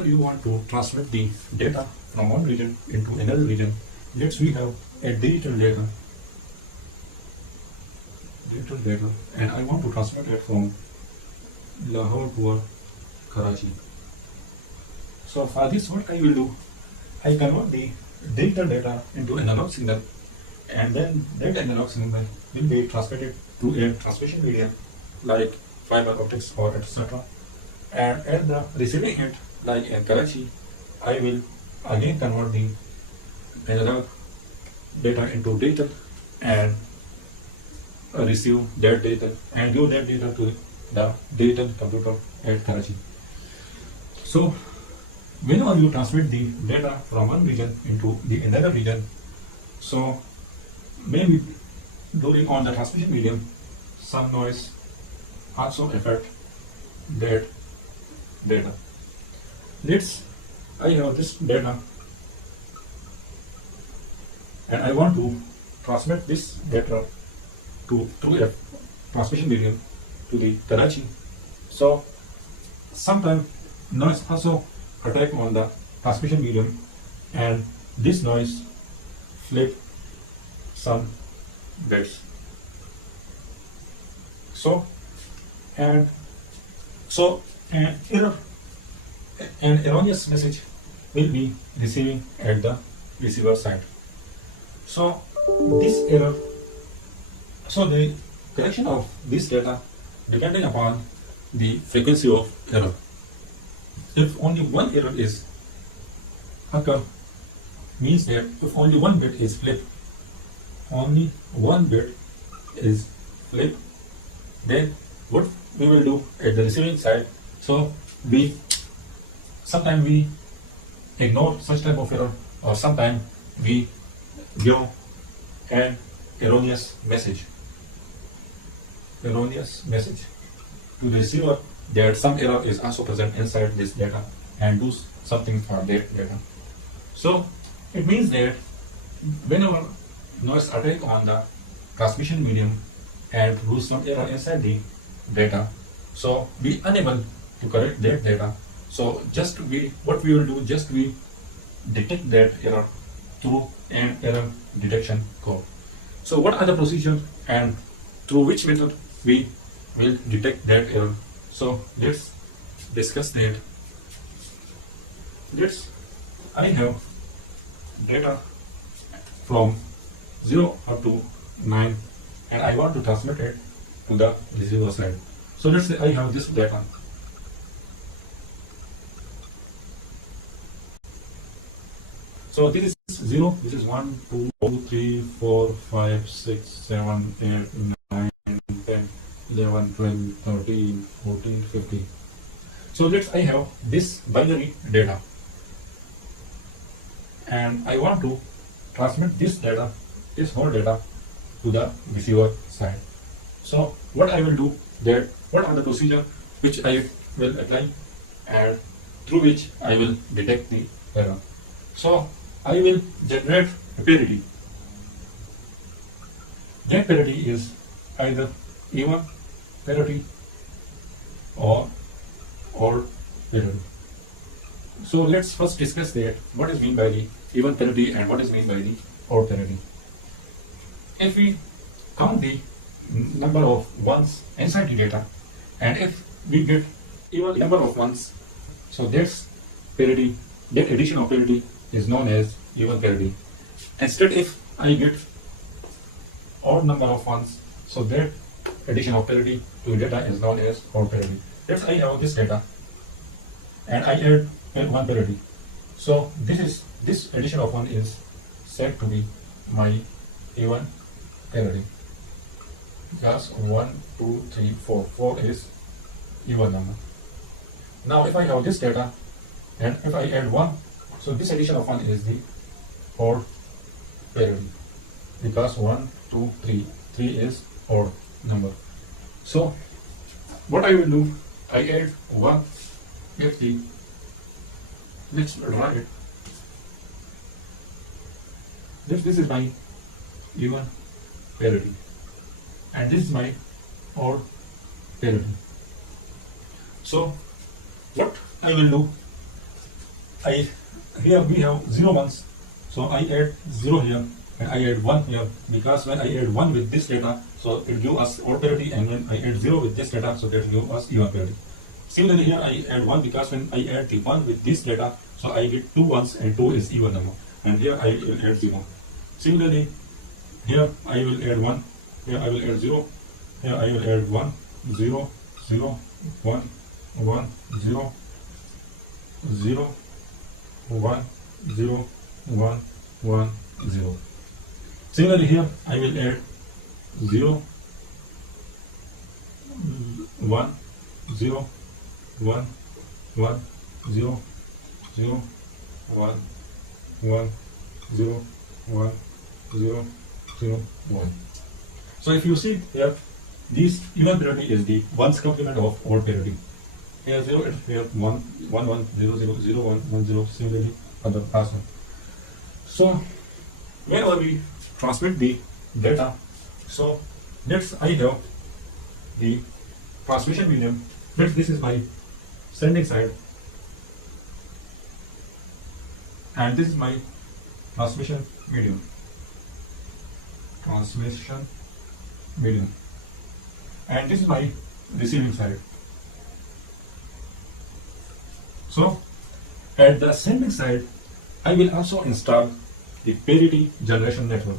whenever you want to transmit the data from one region into another region, let's we have a digital data, and I want to transmit it from Lahore to Karachi. So for this, what I will do, I convert the digital data into analog signal, and then that analog signal will be transmitted to a transmission medium like fiber optics or etc. And at the receiving end, like in Karachi, I will again convert the analog data into digital and receive that data and give that data to the digital computer at Karachi. So whenever you transmit the data from one region into the another region, so maybe during on the transmission medium, some noise also affect that data. I have this data and I want to transmit this data through a transmission medium to the Karachi. So sometimes noise also attack on the transmission medium, and this noise flip some bits. An erroneous message will be receiving at the receiver side. So this error, so the correction of this data depending upon the frequency of error. If only one error is occur, means that if only one bit is flipped, then what we will do at the receiving side, so sometimes we ignore such type of error, or sometimes we give an erroneous message to the receiver that some error is also present inside this data and do something for that data. So it means that whenever noise attack on the transmission medium and do some error inside the data, so we unable to correct that data. So what we will do, just we detect that error through an error detection code. So what are the procedure and through which method we will detect that error? So let's discuss that. I have data from 0 up to 9 and I want to transmit it to the receiver side. So let's say I have this data. So this is 0, this is 1, 2, 3, 4, 5, 6, 7, 8, 9, 10, 11, 12, 13, 14, 15. So I have this binary data and I want to transmit this whole data to the receiver side. So what I will do, what are the procedure which I will apply and through which I will detect the error. So I will generate a parity. That parity is either even parity or odd parity. So let's first discuss that what is meant by the even parity and what is meant by the odd parity. If we count the number of ones inside the data and if we get even number of ones, so that's parity, that addition of parity is known as even parity. Instead, if I get odd number of ones, so that addition of parity to data is known as odd parity. Let's I have this data and I add one parity. So this addition of 1 is said to be my even parity. Just 1, 2, 3, 4. 4 is even number. Now if I have this data and if I add 1, so this addition of 1 is the odd parity because 1, 2, 3. 3 is odd number. So what I will do, I add 1 if the, let's write it. This is my even parity and this is my odd parity. So what I will do, here we have 0 ones, so I add 0 here and I add 1 here, because when I add 1 with this data, so it gives us odd parity, and when I add 0 with this data, so that gives us even parity. Similarly here I add 1, because when I add the 1 with this data, so I get 2 ones and 2 is even number, and here I will add 0. Similarly here I will add 1, here I will add 0, here I will add 1, 0, 0, 1, 1, 0, 0, 1, 0, 1, 1, 0. Similarly here I will add 0, 1, 0, 1, 1, 0, 0, 1, 1, 0, 1, 0, 0, 1. So if you see here, this even parity is the ones complement of odd parity. Here 0, and here 1, 1, 1, 0, 0, 0, 1, 1, 0, similarly other last one. So whenever we transmit the data, so let's I have the transmission medium. This is my sending side, and this is my transmission medium. Transmission medium, and this is my receiving side. So at the sending side, I will also install the parity generation network.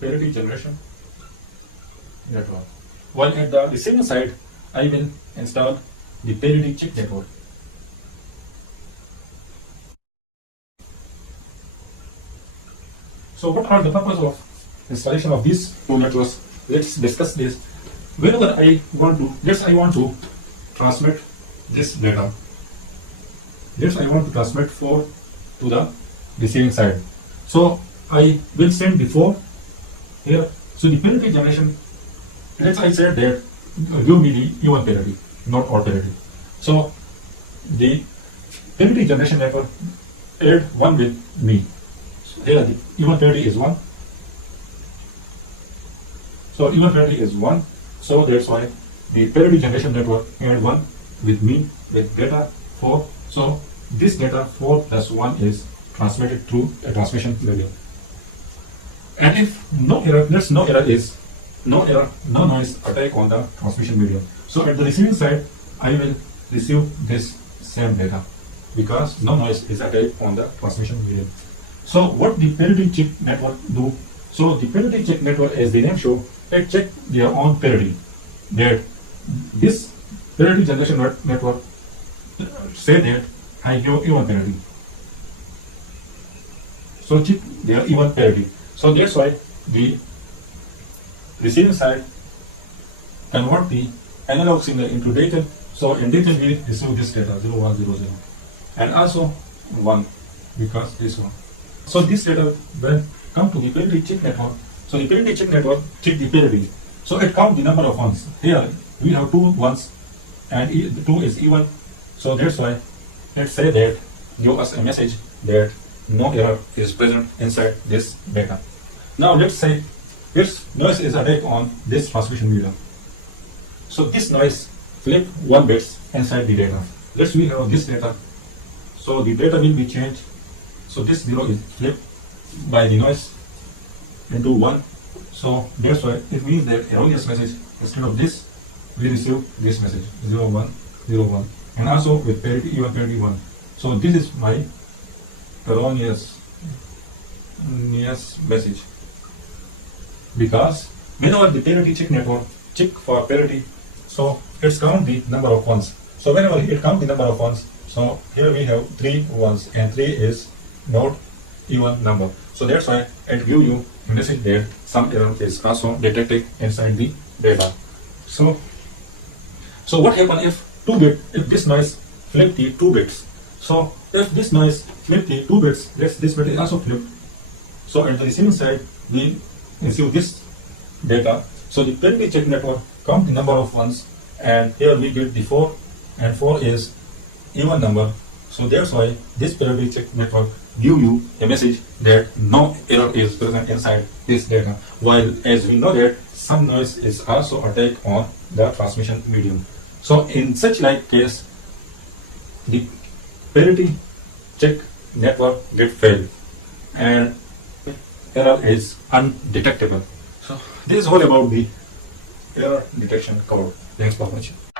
Parity generation network. While at the receiving side, I will install the parity check network. So what are the purpose of installation of these two networks? Let's discuss this. Whenever I want to transmit this data. I want to transmit 4 to the receiving side. So I will send the 4 here. So the parity generation, let's I said that give me the even parity, not odd parity. So the parity generation network add 1 with me. So here the even parity is 1. So even parity is 1. So that's why the parity generation network add 1 with me with data 4. So this data 4 plus 1 is transmitted through a transmission medium. And if no error, let's no noise attack on the transmission medium. So at the receiving side, I will receive this same data because no noise is attacked on the transmission medium. So what the parity check network do? So the parity check network, as the name show, it check their own parity. That this parity generation network say that I give even parity. So check their even parity. So that's why the receiving side convert the analog signal into digital. So in digital we receive this data 0, 1, 0, 0 and also 1 because this one. So this data when come to the parity check network. So the parity check network check the parity. So it count the number of ones. Here we have 2 ones and 2 is even. So that's why let's say that give us a message that no error is present inside this data. Now let's say this noise is attacked on this transmission medium. So this noise flip 1 bits inside the data. Let's we have this data. So the data will be changed. So this 0 is flipped by the noise into 1. So that's why it means that erroneous message, instead of this we receive this message 0, 1, 0, 1 and also with parity even parity 1. So this is my erroneous message because whenever the parity check network check for parity, so it's count the number of ones. So whenever it count the number of ones, so here we have 3 ones and 3 is not even number. So that's why it give you a message that some error is also detected inside the data. So what happen if if this noise flip the 2 bits? So if this noise flip the 2 bits, this bit is also flipped. So at the receiving side, we receive this data. So the parity check network count the number of ones, and here we get the 4, and 4 is even number. So that's why this parity check network give you a message that no error is present inside this data. While as we know that some noise is also attacked on the transmission medium. So in such like case, the parity check network get failed and error is undetectable. So this is all about the error detection code. Thanks for watching.